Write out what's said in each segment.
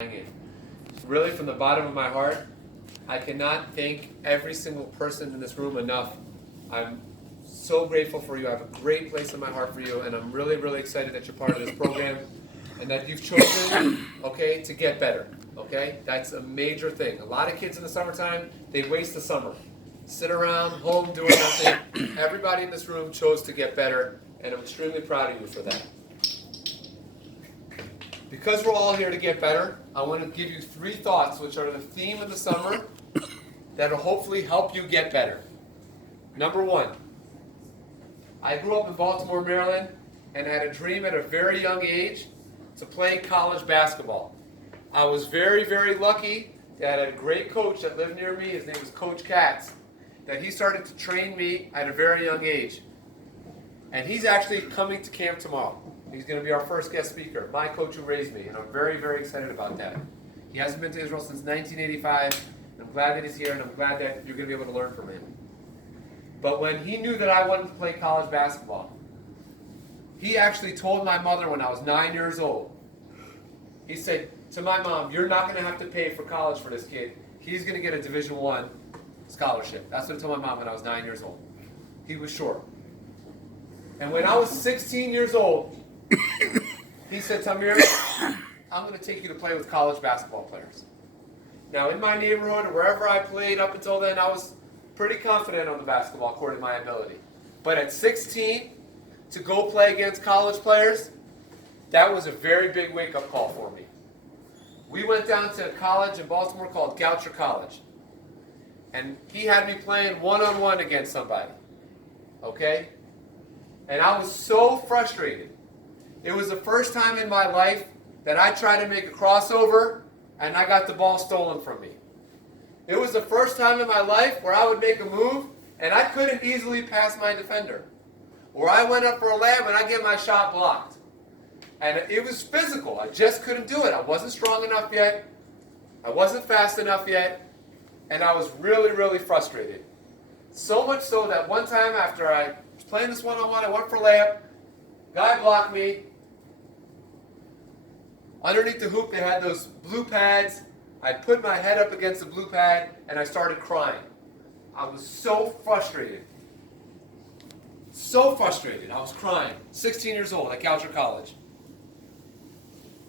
it. Really, from the bottom of my heart, I cannot thank every single person in this room enough. I'm so grateful for you. I have a great place in my heart for you, and I'm really, really excited that you're part of this program and that you've chosen, okay, to get better, okay? That's a major thing. A lot of kids in the summertime, they waste the summer. Sit around, home, doing nothing. Everybody in this room chose to get better, and I'm extremely proud of you for that. Because we're all here to get better, I want to give you 3 thoughts, which are the theme of the summer, that will hopefully help you get better. Number 1, I grew up in Baltimore, Maryland, and had a dream at a very young age to play college basketball. I was very, very lucky that I had a great coach that lived near me. His name was Coach Katz, that he started to train me at a very young age. And he's actually coming to camp tomorrow. He's going to be our first guest speaker, my coach who raised me, and I'm very, very excited about that. He hasn't been to Israel since 1985, and I'm glad that he's here, and I'm glad that you're going to be able to learn from him. But when he knew that I wanted to play college basketball, he actually told my mother when I was 9 years old, he said to my mom, "You're not going to have to pay for college for this kid. He's going to get a Division I scholarship." That's what I told my mom when I was 9 years old. He was sure. And when I was 16 years old, he said, "Tamir, I'm going to take you to play with college basketball players." Now, in my neighborhood or wherever I played up until then, I was pretty confident on the basketball court in my ability. But at 16, to go play against college players, that was a very big wake-up call for me. We went down to a college in Baltimore called Goucher College. And he had me playing one-on-one against somebody. Okay? And I was so frustrated. It was the first time in my life that I tried to make a crossover and I got the ball stolen from me. It was the first time in my life where I would make a move and I couldn't easily pass my defender. Or I went up for a layup and I get my shot blocked. And it was physical. I just couldn't do it. I wasn't strong enough yet. I wasn't fast enough yet. And I was really, really frustrated. So much so that one time after I was playing this one-on-one, I went for a layup. Guy blocked me. Underneath the hoop, they had those blue pads. I put my head up against the blue pad, and I started crying. I was so frustrated. So frustrated. I was crying. 16 years old at Goucher College.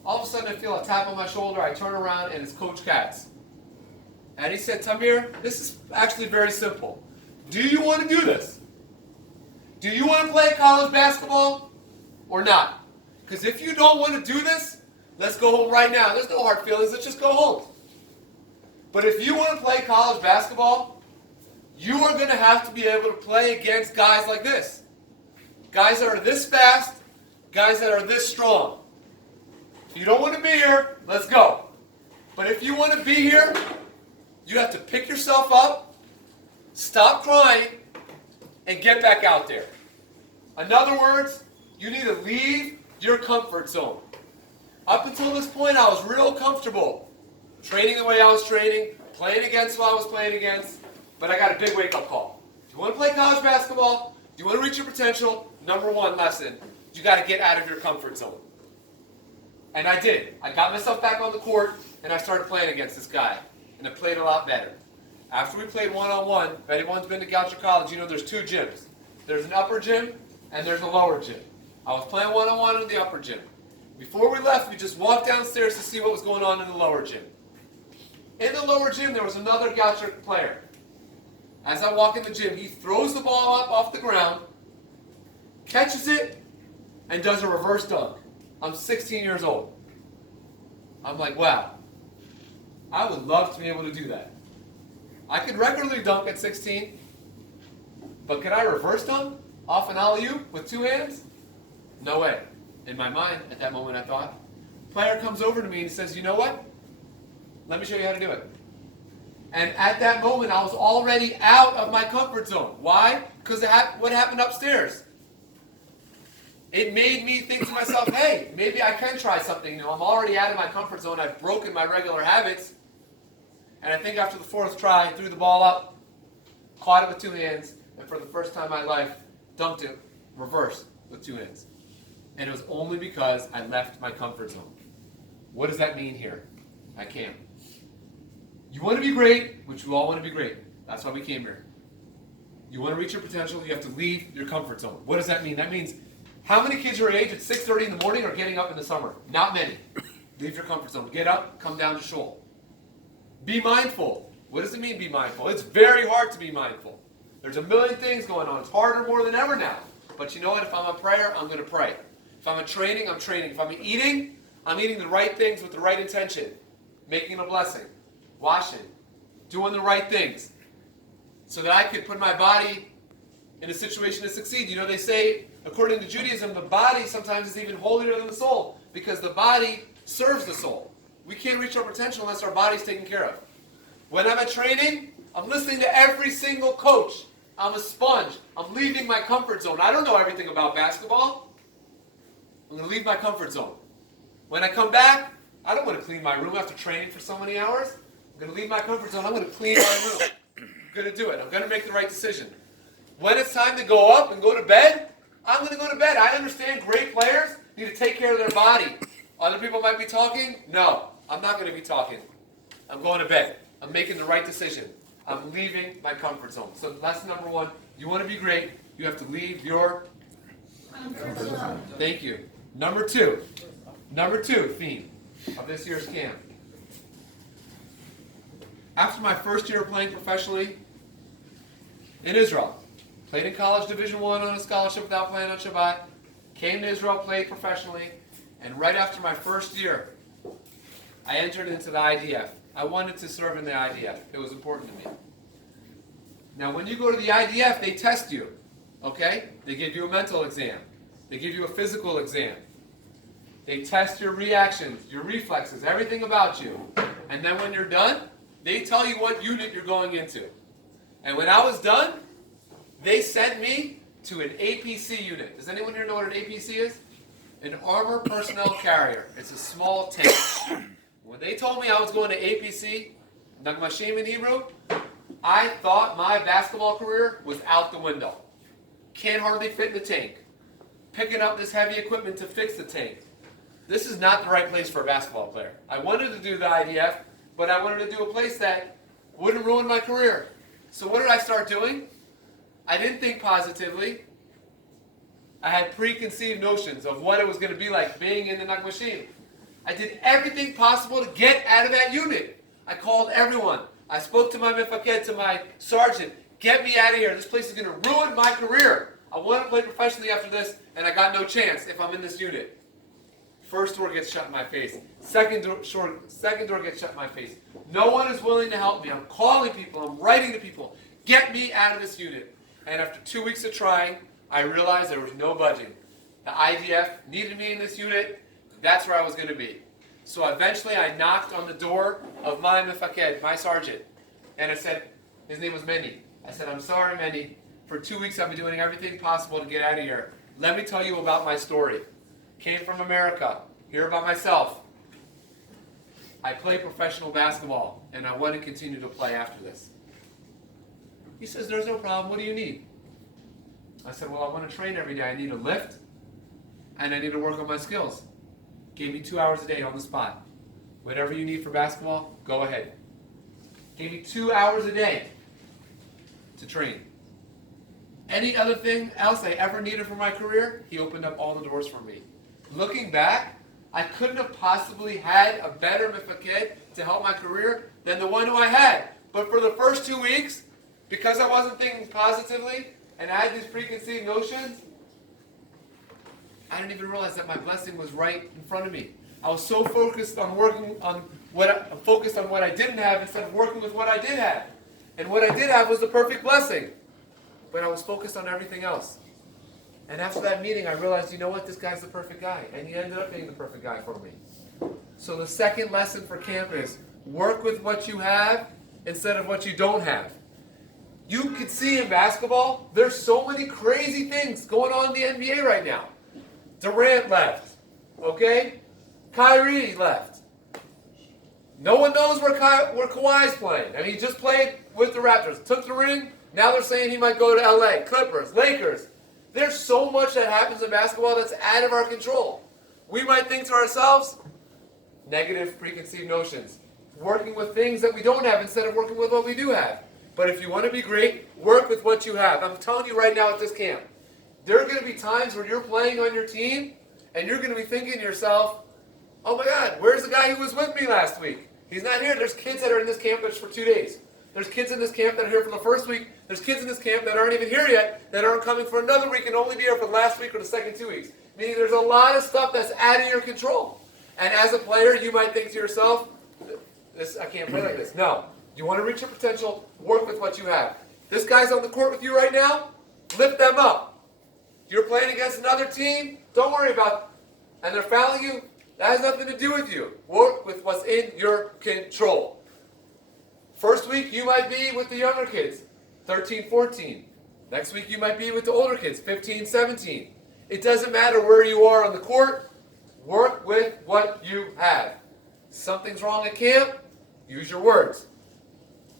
All of a sudden, I feel a tap on my shoulder. I turn around, and it's Coach Katz. And he said, "Tamir, this is actually very simple. Do you want to do this? Do you want to play college basketball or not? Because if you don't want to do this, let's go home right now. There's no hard feelings. Let's just go home. But if you want to play college basketball, you are going to have to be able to play against guys like this. Guys that are this fast, guys that are this strong. If you don't want to be here, let's go. But if you want to be here, you have to pick yourself up, stop crying, and get back out there. In other words, you need to leave your comfort zone. Up until this point, I was real comfortable training the way I was training, playing against who I was playing against, but I got a big wake-up call. Do you want to play college basketball? Do you want to reach your potential? Number 1 lesson, you got to get out of your comfort zone. And I did. I got myself back on the court, and I started playing against this guy, and I played a lot better. After we played one-on-one, if anyone's been to Goucher College, you know there's 2 gyms. There's an upper gym, and there's a lower gym. I was playing one-on-one in the upper gym. Before we left, we just walked downstairs to see what was going on in the lower gym. In the lower gym, there was another Goucher player. As I walk in the gym, he throws the ball up off the ground, catches it, and does a reverse dunk. I'm 16 years old. I'm like, wow, I would love to be able to do that. I could regularly dunk at 16, but could I reverse dunk off an alley-oop with 2 hands? No way. In my mind, at that moment, I thought. Player comes over to me and he says, "You know what? Let me show you how to do it." And at that moment, I was already out of my comfort zone. Why? Because what happened upstairs. It made me think to myself, hey, maybe I can try something new. I'm already out of my comfort zone. I've broken my regular habits. And I think after the 4th try, I threw the ball up, caught it with 2 hands, and for the first time in my life, dunked it reverse with 2 hands. And it was only because I left my comfort zone. What does that mean here? at camp. You want to be great, which we all want to be great. That's why we came here. You want to reach your potential, you have to leave your comfort zone. What does that mean? That means how many kids your age at 6:30 in the morning are getting up in the summer? Not many. Leave your comfort zone. Get up, come down to shul. Be mindful. What does it mean, be mindful? It's very hard to be mindful. There's a million things going on. It's harder more than ever now. But you know what? If I'm a prayer, I'm going to pray. If I'm a training, I'm training. If I'm eating, I'm eating the right things with the right intention. Making a blessing. Washing. Doing the right things. So that I could put my body in a situation to succeed. You know, they say, according to Judaism, the body sometimes is even holier than the soul. Because the body serves the soul. We can't reach our potential unless our body's taken care of. When I'm at training, I'm listening to every single coach. I'm a sponge. I'm leaving my comfort zone. I don't know everything about basketball. I'm going to leave my comfort zone. When I come back, I don't want to clean my room after training for so many hours. I'm going to leave my comfort zone. I'm going to clean my room. I'm going to do it. I'm going to make the right decision. When it's time to go up and go to bed, I'm going to go to bed. I understand great players need to take care of their body. Other people might be talking. No, I'm not going to be talking. I'm going to bed. I'm making the right decision. I'm leaving my comfort zone. So lesson number 1, you want to be great, you have to leave your comfort zone. Thank you. Number 2 theme of this year's camp. After my first year of playing professionally in Israel, played in college Division I on a scholarship without playing on Shabbat, came to Israel, played professionally, and right after my first year, I entered into the IDF. I wanted to serve in the IDF. It was important to me. Now, when you go to the IDF, they test you. Okay? They give you a mental exam. They give you a physical exam. They test your reactions, your reflexes, everything about you. And then when you're done, they tell you what unit you're going into. And when I was done, they sent me to an APC unit. Does anyone here know what an APC is? An Armor Personnel Carrier. It's a small tank. When they told me I was going to APC, Nagmashim in Hebrew, I thought my basketball career was out the window. Can't hardly fit in the tank. Picking up this heavy equipment to fix the tank. This is not the right place for a basketball player. I wanted to do the IDF, but I wanted to do a place that wouldn't ruin my career. So what did I start doing? I didn't think positively. I had preconceived notions of what it was going to be like being in the Nagmashim. I did everything possible to get out of that unit. I called everyone. I spoke to my mifaked, to my sergeant. Get me out of here. This place is going to ruin my career. I want to play professionally after this, and I got no chance if I'm in this unit. First door gets shut in my face. Second door gets shut in my face. No one is willing to help me. I'm calling people. I'm writing to people. Get me out of this unit. And after 2 weeks of trying, I realized there was no budging. The IDF needed me in this unit. That's where I was going to be. So eventually I knocked on the door of my mifaked, my sergeant. And I said, his name was Meni. I said, I'm sorry, Meni. For 2 weeks I've been doing everything possible to get out of here. Let me tell you about my story. Came from America. Hear about myself. I play professional basketball, and I want to continue to play after this. He says, there's no problem. What do you need? I said, well, I want to train every day. I need a lift, and I need to work on my skills. Gave me 2 hours a day on the spot. Whatever you need for basketball, go ahead. Gave me 2 hours a day to train. Any other thing else I ever needed for my career, he opened up all the doors for me. Looking back, I couldn't have possibly had a better mifaked to help my career than the one who I had. But for the first 2 weeks, because I wasn't thinking positively and I had these preconceived notions, I didn't even realize that my blessing was right in front of me. I was so focused on what I didn't have instead of working with what I did have. And what I did have was the perfect blessing. But I was focused on everything else. And after that meeting, I realized, you know what? This guy's the perfect guy. And he ended up being the perfect guy for me. So the second lesson for camp is work with what you have instead of what you don't have. You could see in basketball, there's so many crazy things going on in the NBA right now. Durant left. Okay? Kyrie left. No one knows where Kawhi's playing. I mean, he just played with the Raptors. Took the ring. Now they're saying he might go to LA. Clippers. Lakers. There's so much that happens in basketball that's out of our control. We might think to ourselves, negative preconceived notions. working with things that we don't have instead of working with what we do have. But if you want to be great, work with what you have. I'm telling you right now at this camp, there are going to be times where you're playing on your team and you're going to be thinking to yourself, oh my God, where's the guy who was with me last week? He's not here. There's kids that are in this camp that's for 2 days. There's kids in this camp that are here for the first week. There's kids in this camp that aren't even here yet, that aren't coming for another week and only be here for the last week or the second 2 weeks. Meaning there's a lot of stuff that's out of your control. And as a player, you might think to yourself, I can't play like this. No. You want to reach your potential, work with what you have. This guy's on the court with you right now, lift them up. You're playing against another team, don't worry about it. And they're fouling you, that has nothing to do with you. Work with what's in your control. First week, you might be with the younger kids, 13, 14. Next week, you might be with the older kids, 15, 17. It doesn't matter where you are on the court. Work with what you have. Something's wrong at camp, use your words.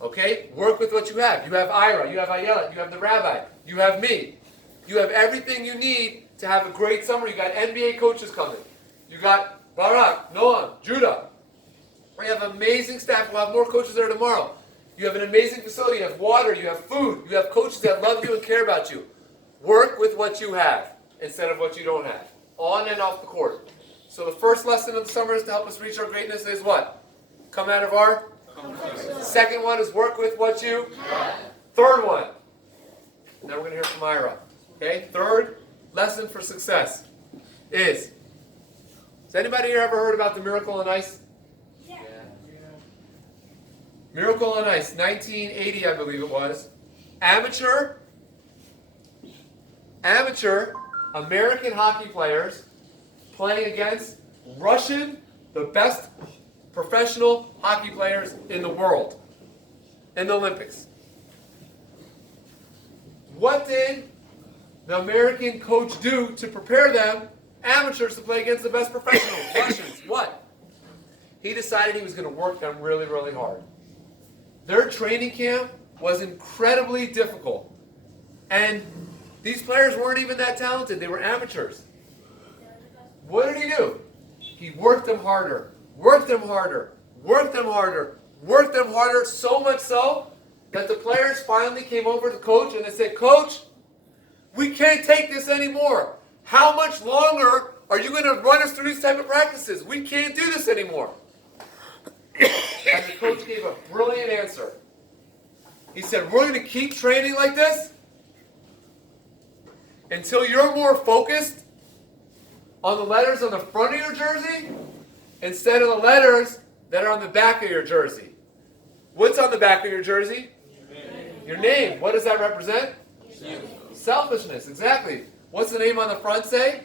Okay? Work with what you have. You have Ira, you have Ayala, you have the rabbi, you have me. You have everything you need to have a great summer. You got NBA coaches coming. You got Barak, Noam, Judah. We have an amazing staff. We'll have more coaches there tomorrow. You have an amazing facility. You have water. You have food. You have coaches that love you and care about you. Work with what you have instead of what you don't have. On and off the court. So the first lesson of the summer is to help us reach our greatness is what? Come out of our? Second one is work with what you have. Third one. Now we're going to hear from Ira. Okay? Third lesson for success is, has anybody here ever heard about the Miracle on Ice? Yeah. Miracle on Ice, 1980 I believe it was. Amateur American hockey players playing against the best professional hockey players in the world in the Olympics. What did the American coach do to prepare them, amateurs, to play against the best professionals, Russians? What? He decided he was going to work them really, really hard. Their training camp was incredibly difficult. And these players weren't even that talented. They were amateurs. What did he do? He worked them harder, worked them harder, worked them harder, worked them harder, so much so that the players finally came over to the coach and they said, Coach, we can't take this anymore. How much longer are you going to run us through these type of practices? We can't do this anymore. And the coach gave a brilliant answer. He said, we're going to keep training like this until you're more focused on the letters on the front of your jersey instead of the letters that are on the back of your jersey. What's on the back of your jersey? Your name. What does that represent? Selfishness, exactly. What's the name on the front say?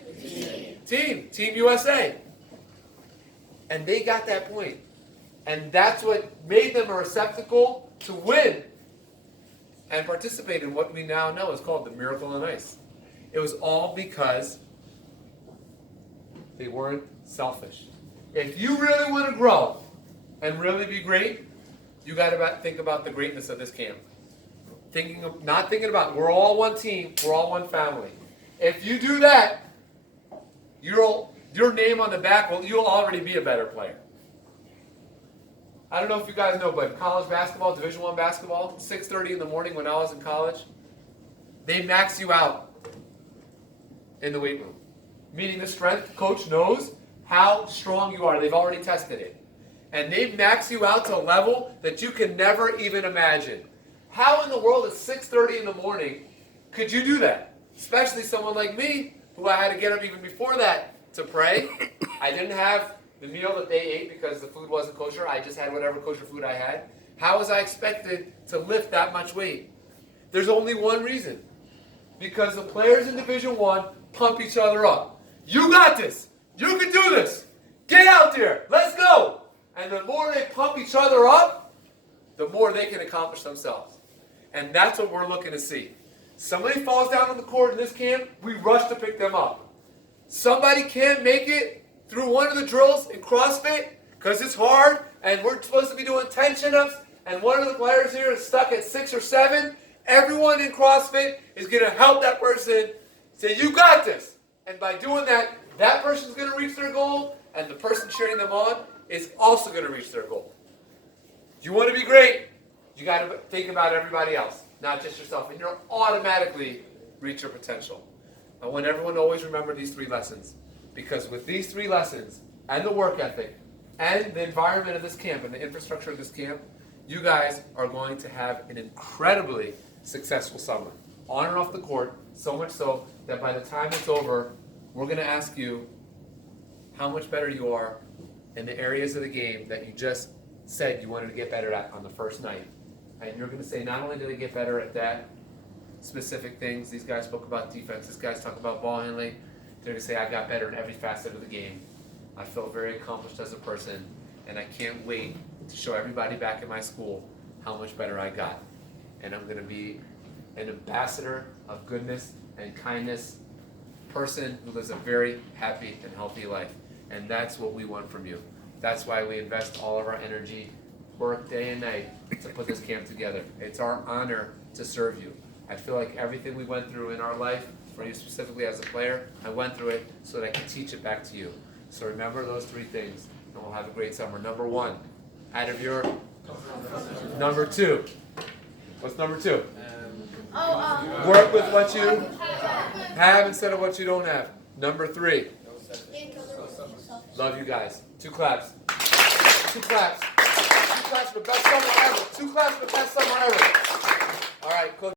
Team USA. And they got that point. And that's what made them a receptacle to win and participate in what we now know is called the Miracle on Ice. It was all because they weren't selfish. If you really want to grow and really be great, you got to think about the greatness of this camp. Not thinking about we're all one team, we're all one family. If you do that, your name on the back, you'll already be a better player. I don't know if you guys know, but college basketball, Division I basketball, 6:30 in the morning when I was in college, they max you out in the weight room. Meaning the strength coach knows how strong you are. They've already tested it. And they max you out to a level that you can never even imagine. How in the world at 6:30 in the morning could you do that? Especially someone like me, who I had to get up even before that to pray. I didn't have the meal that they ate because the food wasn't kosher. I just had whatever kosher food I had. How was I expected to lift that much weight? There's only one reason. Because the players in Division I pump each other up. You got this. You can do this. Get out there. Let's go. And the more they pump each other up, the more they can accomplish themselves. And that's what we're looking to see. Somebody falls down on the court in this camp, we rush to pick them up. Somebody can't make it through one of the drills in CrossFit because it's hard and we're supposed to be doing 10 chin-ups and one of the players here is stuck at 6 or 7. Everyone in CrossFit is going to help that person say, you got this. And by doing that, that person's going to reach their goal and the person cheering them on is also going to reach their goal. You want to be great, you got to think about everybody else, not just yourself, and you'll automatically reach your potential. I want everyone to always remember these 3 lessons, because with these 3 lessons and the work ethic and the environment of this camp and the infrastructure of this camp, you guys are going to have an incredibly successful summer, on and off the court, so much so that by the time it's over, we're going to ask you how much better you are in the areas of the game that you just said you wanted to get better at on the first night. And you're going to say, not only did I get better at that specific things, these guys spoke about defense, these guys talk about ball handling, they're going to say, I got better in every facet of the game. I feel very accomplished as a person, and I can't wait to show everybody back in my school how much better I got. And I'm going to be an ambassador of goodness and kindness, person who lives a very happy and healthy life. And that's what we want from you. That's why we invest all of our energy, work day and night to put this camp together. It's our honor to serve you. I feel like everything we went through in our life, for you specifically as a player, I went through it so that I can teach it back to you. So remember those 3 things, and we'll have a great summer. Number 1, out of your... Number 2. What's number 2? Work with what you have instead of what you don't have. Number 3. Love you guys. 2 claps. 2 claps. 2 claps for the best summer ever. 2 claps for the best summer ever. All right, Coach.